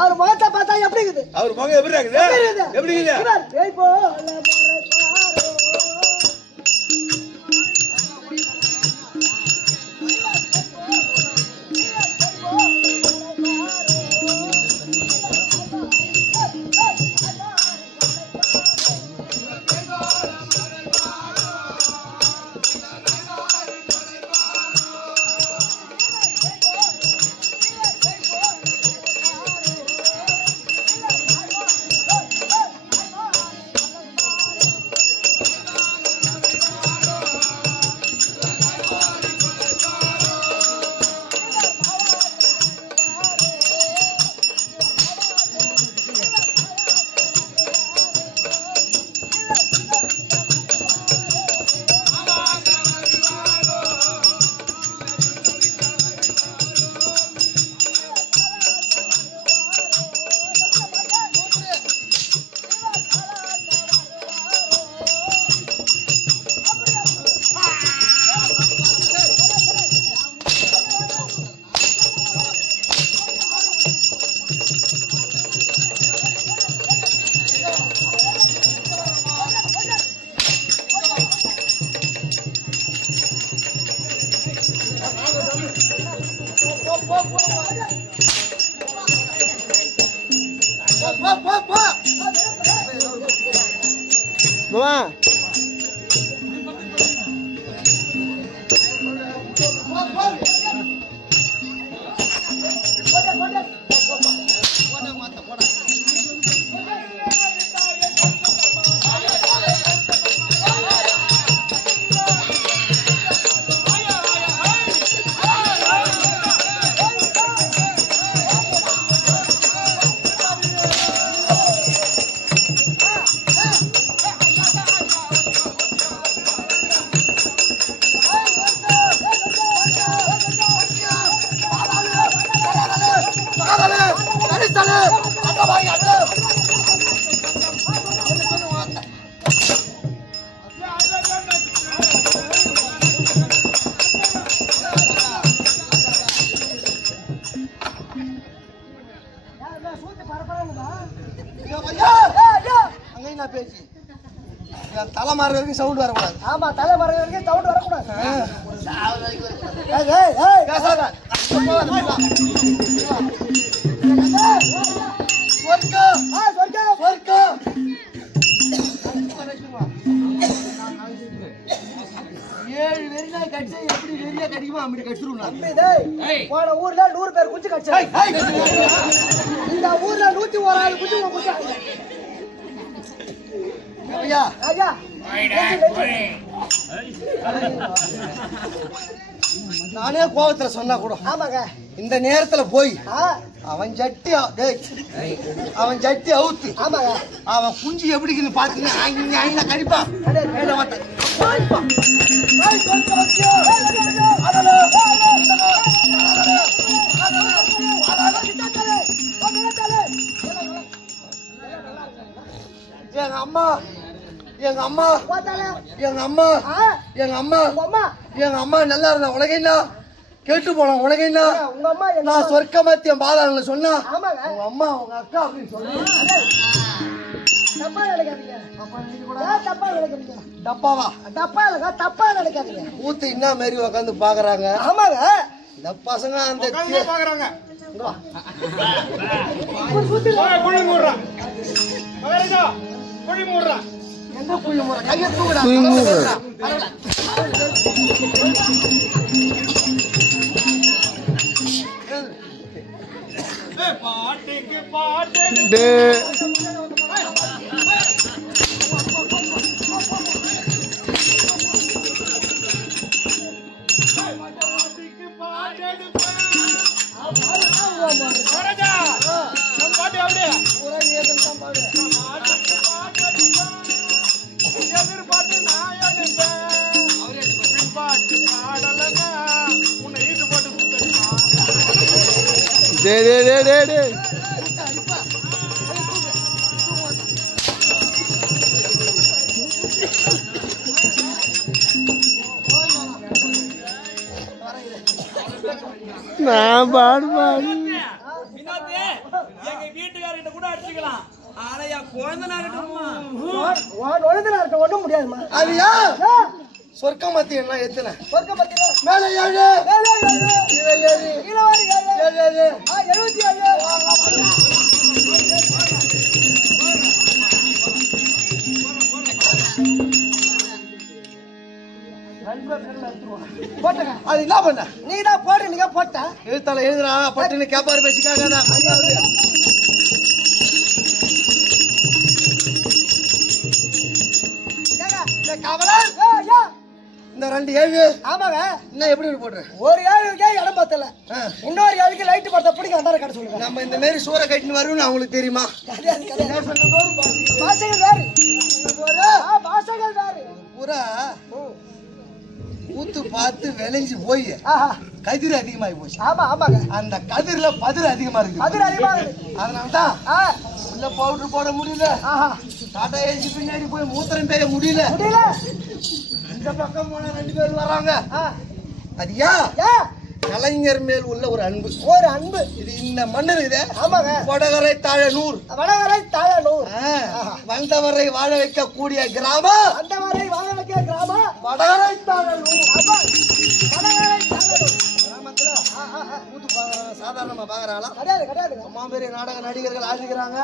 அவர் முகத்தை பார்த்தா எப்படி இருக்குது? அவர் முகம் எப்படி இருக்குது? எப்படி இருக்குது? Mama. தலை மாற வரைக்கும் சவுண்ட் வரக்கூடாது. ஆமா, தலை மாற வரைக்கும் சவுண்ட் வரக்கூடாது. ஏழு வெறிநாய் கடிச்சா எப்படி வெறியா கடிக்குமா அப்படி கடிச்சிருவோம். போன ஊர்ல 100 பேர் குஞ்சு கடிச்சாங்க. இந்த ஊர்ல 101 குஞ்சு குடிச்சாங்க. ஐயா ஐயா நானே கோவத்துல சொன்னா கூட ஆமாங்க இந்த நேரத்துல போய் அவன் ஜட்டி அவன் ஜட்டி அவுத்து. ஆமாங்க. அவன் குஞ்சு எப்படின்னு பாத்தீங்கன்னா கடிப்பான். எங்க அம்மா எங்க அம்மா எங்க அம்மா எங்க அம்மா எங்க அம்மா நல்லா இருந்தா உலகைன்னா கேட்டு போன உலகைன்னா உங்க அம்மா நான் சொர்க்கமத்தியம் பாதாளன்னு சொன்னா உங்க அம்மா உங்க அக்கா அப்படின்னு சொல்லுங்க. தப்பா நினைக்காதீங்க. தப்பா நினைக்காதீங்க. டப்பாவா? டப்பா இல்ல, தப்பா நினைக்காதீங்க. ஊத்து என்ன மாதிரி உட்காந்து பாக்குறாங்க. ஆமாங்க. இந்த பசங்க அந்த பாக்குறாங்க. குழி மூடுறா குழி மூடுறா எங்க குழி மூடுறா கையை தூக்குடா. பாட்டுக்கு பாட்டு நான் பாடு எங்க வீட்டுக்காரர்கிட்ட கூட அடிச்சுக்கலாம். ஆனா என் குழந்தைனார்கிட்ட ஒண்ணும் முடியாதுமா. அதுயா சொர்க்கமத்தி என்ன எத்தனை சொர்க்கமத்தி மேல 7 அது என்ன பண்ண நீ தான் போடு. நீங்க போட்ட எழுத்தால எழுதுறா பட்டுன்னு கேப்பாரு பேசிக்காக இந்த 2 7. ஆமாங்க. இன்னும் எப்படி போடுற? ஒரு 7க்கு இடம் பத்தல, இன்னொரு 7க்கு லைட் பத்த பிடிக்க வந்தார கடை சொல்லுங்க. நம்ம இந்த மாதிரி சூற கட்டின்னு வரும்னு அவங்களுக்கு தெரியுமா? பாசைகள் வேறு பாசைகள் வேறு பூரா ஊத்து பார்த்து விளைஞ்சு போய் கதிர் அதிகமாகி போச்சு. ஆமா ஆமாங்க. அந்த கதிர்ல பதிர் அதிகமா இருக்கு. பதிர் அதிகமா இருக்கு. அதனாலதான் உள்ள பவுடர் போட முடியல. டாடா ஏசி பின்னாடி போய் மூத்திரம் பேய முடியல. இந்த பக்கம் போன 2 பேர் வராங்க. அது கலைஞர் மேல் உள்ள ஒரு அன்பு. ஒரு அன்பு. இது இந்த மண்ணு இருக்குது. ஆமாங்க. வடகரை தாழனூர். வடகரை தாழனூர். வந்தவரை வாழ வைக்க கூடிய கிராமம். வந்தவரை வாழ வைக்க கிராமம் வடகரை தாழனூர். வடகரை தாழனூர் கிராமத்துல சாதாரணமா பாக்குறாங்களா? கிடையாது கிடையாது. அம்மா பேரு நாடக நடிகர்கள் ஆடிக்கிறாங்க.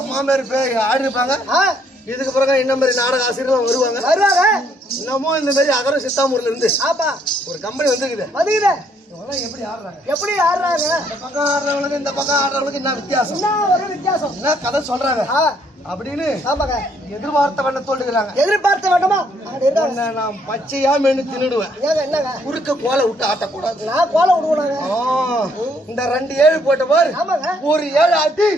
அம்மா பேரு ஆடி இருப்பாங்க. இதுக்கு பிறகு இந்த மாதிரி நாடக ஆசிரியர்கள் வருவாங்க. வருவாங்க. இன்னமும் இந்த மாதிரி அகரம் சித்தாமூர்ல இருந்து ஒரு கம்பெனி வந்துருக்குது. வந்துக்குது. எப்படி ஆடுறாங்க? எப்படி ஆடுறாங்க? இந்த பக்கம் ஆடுறவங்களுக்கு இந்த பக்கம் ஆடுறவங்களுக்கு என்ன வித்தியாசம்? என்ன ஒரு வித்தியாசம்? என்ன கதை சொல்றாங்க அப்படின்னு எதிர்பார்த்த வேண்ட தோல்டுகிறாங்க. எதிர்பார்த்த வேண்டாமா? நான் பச்சையா மென்னு தின்னுடுவேன். என்னங்க குறுக்க கோலை விட்டு ஆட்டக்கூடாது. நான் கோலை விடுவேன். இந்த 2 7 போட்ட பாரு. ஒரு 7 ஆட்டி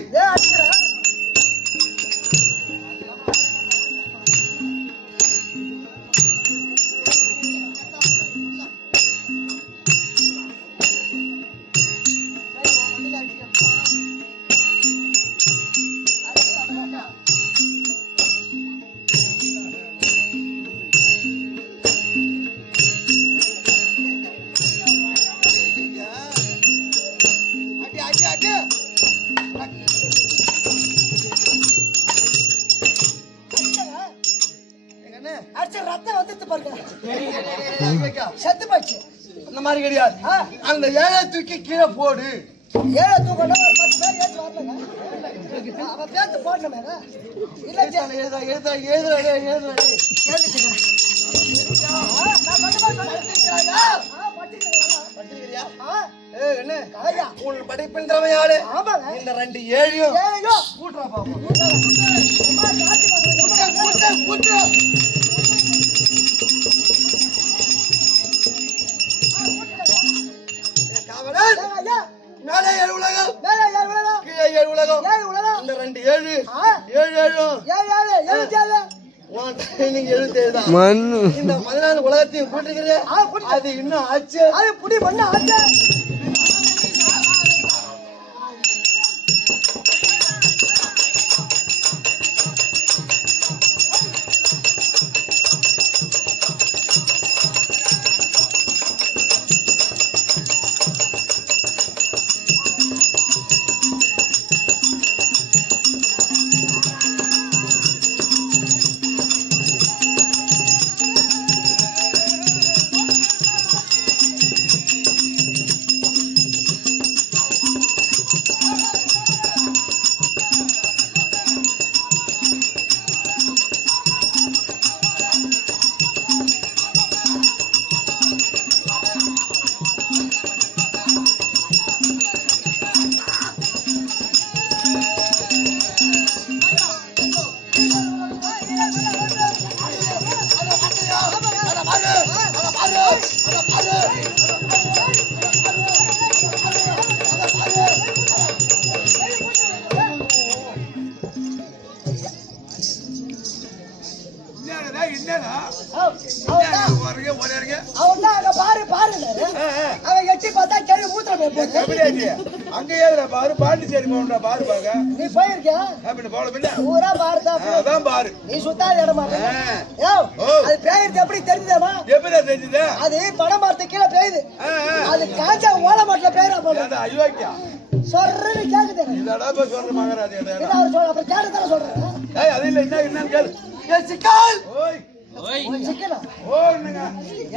செத்து போச்சு. அந்த மாதிரி கிடையாது. அந்த 7 தூக்கி கீழே போடு. 7 தூக்கணும். 10 பேர் ஏத்து வரலங்க. அவ பேத்து போடணுமே. இல்ல எழுத எழுத எழுத எழுத கேளுங்க. நான் படிக்கிறேன். என்ன காயா உன் படிப்பின் திறமையாளே. ஆமாங்க. இந்த 2 7 கூட்றா பாப்போம். கூட்டு 7 இந்த 14 உலகத்தையும் கூட்டுகிறேன். அது இன்னும் ஆச்சு. அது புடி மண்ணு ஆச்சு.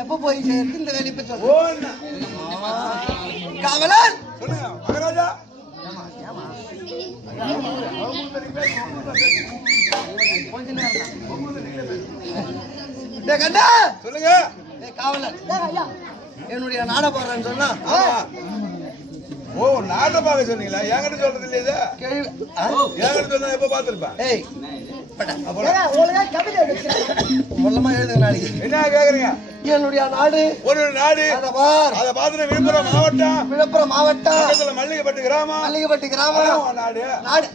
எப்ப போய் இந்த வேலையை பத்தி சொல்றேன். காவலன் மகாராஜா சொல்லுங்க. காவலன் என்னுடைய நாட பாடுறேன்னு சொன்னா நாட பாக்க சொன்னீங்களா? என்கிட்ட சொல்றது இல்லையா? என்கிட்ட சொன்னா எப்ப பாத்துருப்பேன். என்ன கேக்குறீங்க? என்னுடைய நாடு ஒரு நாடு. அத பாத்துன விழுப்புரம் மாவட்டம் மல்லிகைப்பட்டு கிராமம் நாடு.